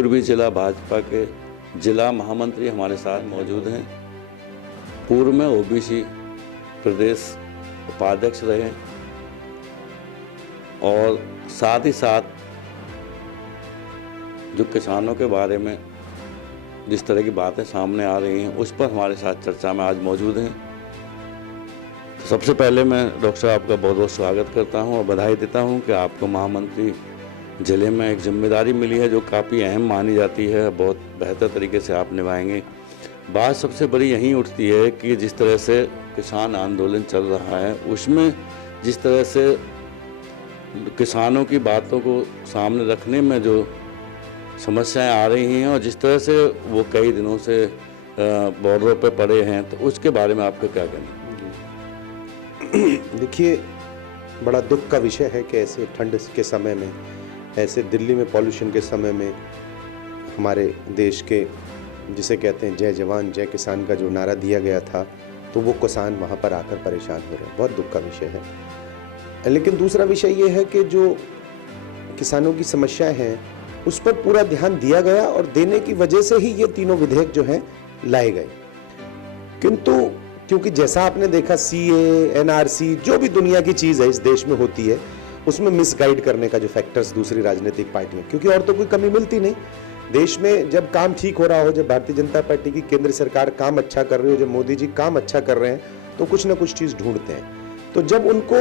पूर्वी जिला भाजपा के जिला महामंत्री हमारे साथ मौजूद हैं। पूर्व में ओबीसी प्रदेश उपाध्यक्ष रहे और साथ ही साथ जो किसानों के बारे में जिस तरह की बातें सामने आ रही हैं उस पर हमारे साथ चर्चा में आज मौजूद हैं। तो सबसे पहले मैं डॉक्टर साहब का बहुत बहुत स्वागत करता हूं और बधाई देता हूं कि आपको महामंत्री जिले में एक जिम्मेदारी मिली है जो काफ़ी अहम मानी जाती है। बहुत बेहतर तरीके से आप निभाएंगे। बात सबसे बड़ी यहीं उठती है कि जिस तरह से किसान आंदोलन चल रहा है उसमें जिस तरह से किसानों की बातों को सामने रखने में जो समस्याएं आ रही हैं और जिस तरह से वो कई दिनों से बॉर्डरों पे पड़े हैं, तो उसके बारे में आपका क्या कहना? देखिए, बड़ा दुख का विषय है कि ऐसे ठंड के समय में, ऐसे दिल्ली में पॉल्यूशन के समय में हमारे देश के जिसे कहते हैं जय जवान जय किसान का जो नारा दिया गया था, तो वो किसान वहाँ पर आकर परेशान हो रहे हैं। बहुत दुख का विषय है। लेकिन दूसरा विषय ये है कि जो किसानों की समस्याएं हैं उस पर पूरा ध्यान दिया गया और देने की वजह से ही ये तीनों विधेयक जो हैं लाए गए। किंतु क्योंकि जैसा आपने देखा सीए, एनआरसी, जो भी दुनिया की चीज़ है इस देश में होती है, उसमें मिसगाइड करने का जो फैक्टर्स दूसरी राजनीतिक पार्टियां, क्योंकि और तो कोई कमी मिलती नहीं देश में। जब काम ठीक हो रहा हो, जब भारतीय जनता पार्टी की केंद्र सरकार काम अच्छा कर रही हो, जब मोदी जी काम अच्छा कर रहे हैं, तो कुछ ना कुछ चीज़ ढूंढते हैं। तो जब उनको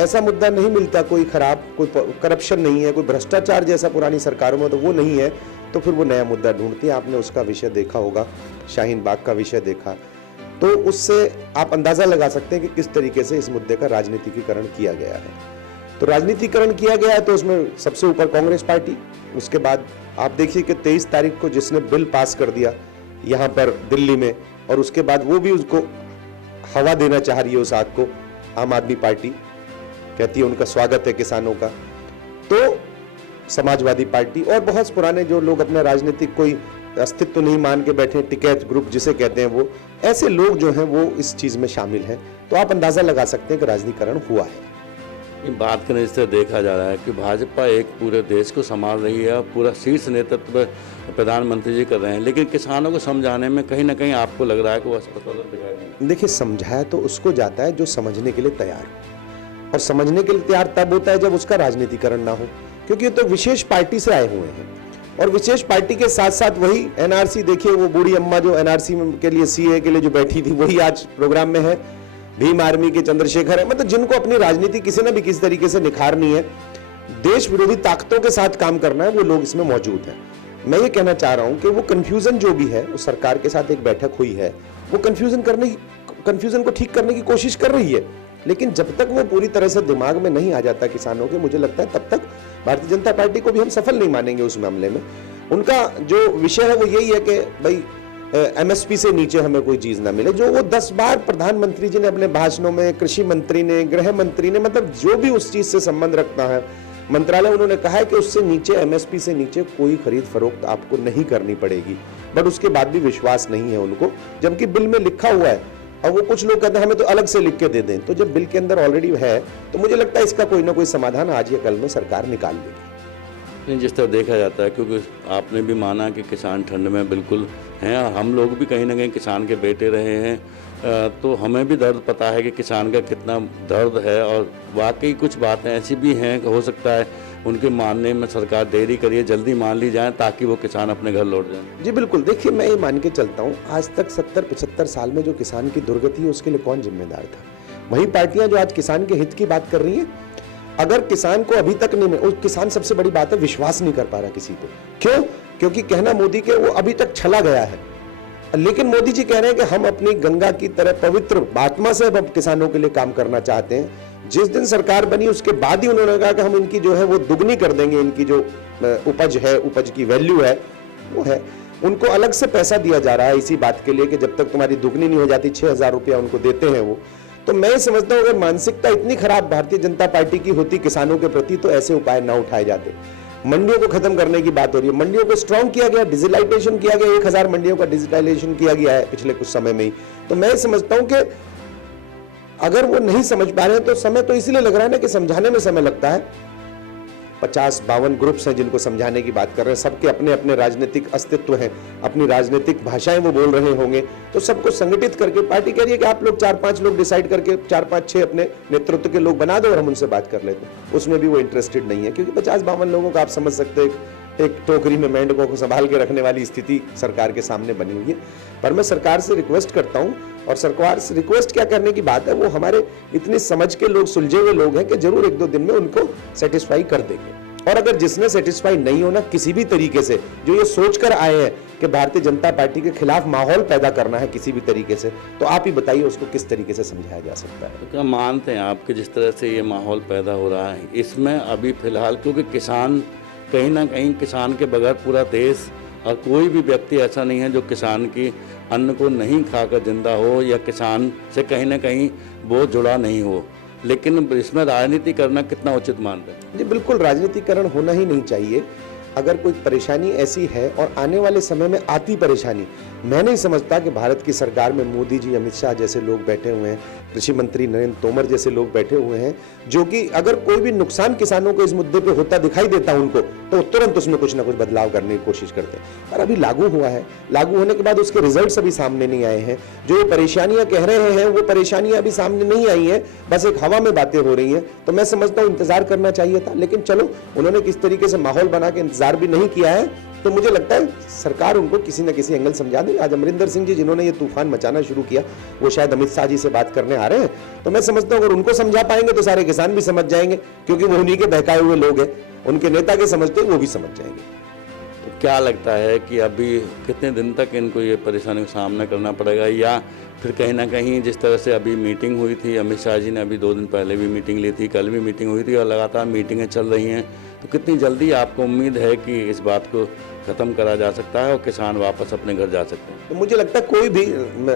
ऐसा मुद्दा नहीं मिलता, कोई खराब, कोई करप्शन नहीं है, कोई भ्रष्टाचार जैसा पुरानी सरकारों में तो वो नहीं है, तो फिर वो नया मुद्दा ढूंढती है। आपने उसका विषय देखा होगा, शाहीन बाग का विषय देखा, तो उससे आप अंदाजा लगा सकते हैं कि किस तरीके से इस मुद्दे का राजनीतिकीकरण किया गया है। तो राजनीतिकरण किया गया है तो उसमें सबसे ऊपर कांग्रेस पार्टी। उसके बाद आप देखिए कि 23 तारीख को जिसने बिल पास कर दिया यहाँ पर दिल्ली में, और उसके बाद वो भी उसको हवा देना चाह रही है उस आग को, आम आदमी पार्टी कहती है उनका स्वागत है किसानों का। तो समाजवादी पार्टी और बहुत पुराने जो लोग अपना राजनीतिक कोई अस्तित्व तो नहीं मान के बैठे, टिकैत ग्रुप जिसे कहते हैं, वो ऐसे लोग जो हैं वो इस चीज में शामिल हैं। तो आप अंदाजा लगा सकते हैं कि राजनीतिकरण हुआ है। बात करने से देखा जा रहा है कि भाजपा एक पूरे देश को संभाल रही है, पूरा शीर्ष नेतृत्व प्रधानमंत्री जी कर रहे हैं, लेकिन किसानों को समझाने में कहीं ना कहीं आपको लग रहा है कि वो असफल दिखाई दे। देखिए, समझाया तो उसको जाता है जो समझने के लिए तैयार हो, और समझने के लिए तैयार तब होता है जब उसका राजनीतिकरण ना हो, क्योंकि ये तो विशेष पार्टी से आए हुए हैं। और विशेष पार्टी के साथ साथ वही एनआरसी, देखिए वो बूढ़ी अम्मा जो एनआरसी के लिए, सीए के लिए जो बैठी थी, वही आज प्रोग्राम में है। भीम आर्मी के चंद्रशेखर है। मतलब जिनको अपनी राजनीति किसी न भी किसी तरीके से निखारनी है, देश विरोधी ताकतों के साथ काम करना है, वो लोग इसमें मौजूद हैं। मैं ये कहना चाह रहा हूं कि वो कंफ्यूजन जो भी है, उस सरकार के साथ एक बैठक हुई है, वो कंफ्यूजन को ठीक करने की कोशिश कर रही है। लेकिन जब तक वो पूरी तरह से दिमाग में नहीं आ जाता किसानों के, मुझे लगता है तब तक भारतीय जनता पार्टी को भी हम सफल नहीं मानेंगे उस मामले में। उनका जो विषय है वो यही है कि भाई एमएसपी से नीचे हमें कोई चीज ना मिले, जो वो 10 बार प्रधानमंत्री जी ने अपने भाषणों में, कृषि मंत्री ने, गृह मंत्री ने, मतलब जो भी उस चीज से संबंध रखता है मंत्रालय, उन्होंने कहा है कि उससे नीचे, एमएसपी से नीचे कोई खरीद फरोख्त आपको नहीं करनी पड़ेगी। बट उसके बाद भी विश्वास नहीं है उनको, जबकि बिल में लिखा हुआ है। और वो कुछ लोग कहते हैं हमें तो अलग से लिख के दे दें। तो जब बिल के अंदर ऑलरेडी है तो मुझे लगता है इसका कोई ना कोई समाधान आज या कल में सरकार निकाल लेगी। जिस तरह देखा जाता है, क्योंकि आपने भी माना कि किसान ठंड में बिल्कुल हैं, और हम लोग भी कहीं ना कहीं किसान के बेटे रहे हैं, तो हमें भी दर्द पता है कि किसान का कितना दर्द है। और वाकई कुछ बातें ऐसी भी हैं कि हो सकता है उनके मानने में सरकार देरी करिए, जल्दी मान ली जाए ताकि वो किसान अपने घर लौट जाए। जी बिल्कुल। देखिए, मैं ये मान के चलता हूँ, आज तक 70-75 साल में जो किसान की दुर्गति है उसके लिए कौन जिम्मेदार था? वही पार्टियां जो आज किसान के हित की बात कर रही हैं। अगर किसान को अभी तक नहीं, उस किसान सबसे बड़ी बात है विश्वास नहीं कर पा रहा किसी पे। क्यों? क्योंकि कहना मोदी के वो अभी तक छला गया है। लेकिन मोदी जी कह रहे हैं कि हम अपनी गंगा की तरह पवित्र आत्मा से अब किसानों के लिए काम करना चाहते हैं। जिस दिन सरकार बनी उसके बाद ही उन्होंने कहा कि हम इनकी जो है वो दुगनी कर देंगे, इनकी जो उपज है, उपज की वैल्यू है वो है। उनको अलग से पैसा दिया जा रहा है इसी बात के लिए कि जब तक तुम्हारी दुगनी नहीं हो जाती, 6,000 रुपया उनको देते हैं वो। तो मैं समझता हूँ अगर मानसिकता इतनी खराब भारतीय जनता पार्टी की होती किसानों के प्रति, तो ऐसे उपाय ना उठाए जाते। मंडियों को खत्म करने की बात हो रही है, मंडियों को स्ट्रॉन्ग किया गया, डिजिटलाइजेशन किया गया, 1000 मंडियों का डिजिटलाइजेशन किया गया है पिछले कुछ समय में ही। तो मैं समझता हूं कि अगर वो नहीं समझ पा रहे हैं तो समय तो इसलिए लग रहा है ना कि समझाने में समय लगता है। 50-52 ग्रुप्स हैं जिनको समझाने की बात कर रहे हैं, सबके अपने अपने राजनीतिक अस्तित्व हैं, अपनी राजनीतिक भाषाएं वो बोल रहे होंगे, तो सबको संगठित करके पार्टी कह रही है कि आप लोग 4-5 लोग डिसाइड करके 4-5-6 अपने नेतृत्व के लोग बना दो और हम उनसे बात कर लेते हैं। उसमें भी वो इंटरेस्टेड नहीं है, क्योंकि 50-52 लोगों का आप समझ सकते हैं एक टोकरी में मेंढकों को संभाल के रखने वाली स्थिति सरकार के सामने बनी हुई है। पर मैं सरकार से रिक्वेस्ट करता हूं, और सरकार से रिक्वेस्ट क्या करने की बात है, वो हमारे इतनी समझ के लोग, सुलझे हुए लोग हैं कि जरूर 1-2 दिन में उनको सेटिस्फाई कर देंगे। और अगर जिसने सेटिस्फाई नहीं होना किसी भी तरीके से, जो ये सोचकर आए हैं कि भारतीय जनता पार्टी के खिलाफ माहौल पैदा करना है किसी भी तरीके से, तो आप ही बताइए उसको किस तरीके से समझाया जा सकता है। तो क्या मानते हैं आप कि जिस तरह से ये माहौल पैदा हो रहा है, इसमें अभी फिलहाल क्योंकि किसान कहीं ना कहीं, किसान के बगैर पूरा देश और कोई भी व्यक्ति ऐसा नहीं है जो किसान की अन्न को नहीं खाकर जिंदा हो या किसान से कहीं ना कहीं वो जुड़ा नहीं हो, लेकिन इसमें राजनीति करना कितना उचित मानते हैं? जी बिल्कुल, राजनीतिकरण होना ही नहीं चाहिए। अगर कोई परेशानी ऐसी है और आने वाले समय में आती परेशानी, मैं नहीं समझता कि भारत की सरकार में मोदी जी, अमित शाह जैसे लोग बैठे हुए हैं, कृषि मंत्री नरेंद्र तोमर जैसे लोग बैठे हुए हैं, जो कि अगर कोई भी नुकसान किसानों को इस मुद्दे पे होता दिखाई देता उनको, तो तुरंत उसमें कुछ ना कुछ बदलाव करने की कोशिश करते हैं। पर अभी लागू हुआ है, लागू होने के बाद उसके रिजल्ट्स अभी सामने नहीं आए हैं। जो ये परेशानियां कह रहे हैं वो परेशानियां अभी सामने नहीं आई हैं, बस एक हवा में बातें हो रही हैं। तो मैं समझता हूँ इंतजार करना चाहिए था, लेकिन चलो उन्होंने किस तरीके से माहौल बना के इंतजार भी नहीं किया है, तो मुझे लगता है सरकार उनको किसी न किसी एंगल समझा देगी। आज अमरिंदर सिंह जी जिन्होंने ये तूफान मचाना शुरू किया, वो शायद अमित शाह जी से बात करने आ रहे हैं, तो मैं समझता हूँ अगर उनको समझा पाएंगे तो सारे किसान भी समझ जाएंगे, क्योंकि वो उन्हीं के बहकाए हुए लोग हैं, उनके नेता के समझते वो भी समझ जाएंगे। तो क्या लगता है कि अभी कितने दिन तक इनको ये परेशानी का सामना करना पड़ेगा, या फिर कहीं ना कहीं जिस तरह से अभी मीटिंग हुई थी, अमित शाह जी ने अभी 2 दिन पहले भी मीटिंग ली थी, कल भी मीटिंग हुई थी और लगातार मीटिंगें चल रही हैं, तो कितनी जल्दी आपको उम्मीद है कि इस बात को ख़त्म करा जा सकता है और किसान वापस अपने घर जा सकते हैं? तो मुझे लगता है कोई भी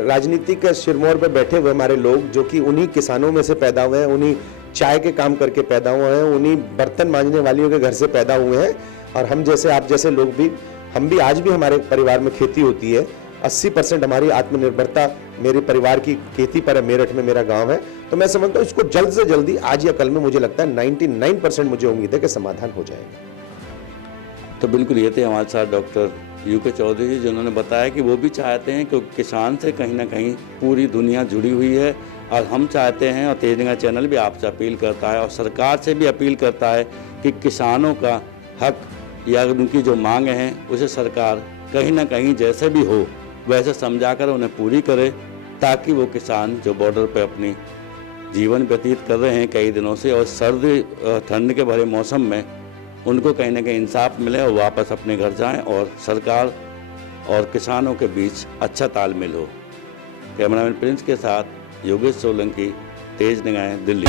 राजनीति के शिरमौर पर बैठे हुए हमारे लोग, जो कि उन्हीं किसानों में से पैदा हुए हैं, उन्हीं चाय के काम करके पैदा हुए हैं, उन्हीं बर्तन मांजने वालियों के घर से पैदा हुए हैं, और हम जैसे, आप जैसे लोग भी, हम भी आज भी हमारे परिवार में खेती होती है। 80% हमारी आत्मनिर्भरता मेरे परिवार की खेती पर है। मेरठ में मेरा गांव है, तो मैं समझता हूँ इसको जल्द से जल्दी, आज या कल में, मुझे लगता है 99% मुझे उम्मीद है कि समाधान हो जाएगा। तो बिल्कुल ये थे हमारे साथ डॉक्टर यूके चौधरी जी, जिन्होंने बताया कि वो भी चाहते हैं कि किसान से कहीं ना कहीं पूरी दुनिया जुड़ी हुई है, और हम चाहते हैं, और तेजगंगा चैनल भी आपसे अपील करता है और सरकार से भी अपील करता है कि किसानों का हक या उनकी जो मांग हैं उसे सरकार कहीं ना कहीं जैसे भी हो वैसे समझाकर उन्हें पूरी करे, ताकि वो किसान जो बॉर्डर पे अपनी जीवन व्यतीत कर रहे हैं कई दिनों से, और सर्दी ठंड के भरे मौसम में उनको कहीं ना कहीं इंसाफ मिले और वापस अपने घर जाएं और सरकार और किसानों के बीच अच्छा तालमेल हो। कैमरामैन प्रिंस के साथ योगेश सोलंकी, तेज निगाहें, दिल्ली।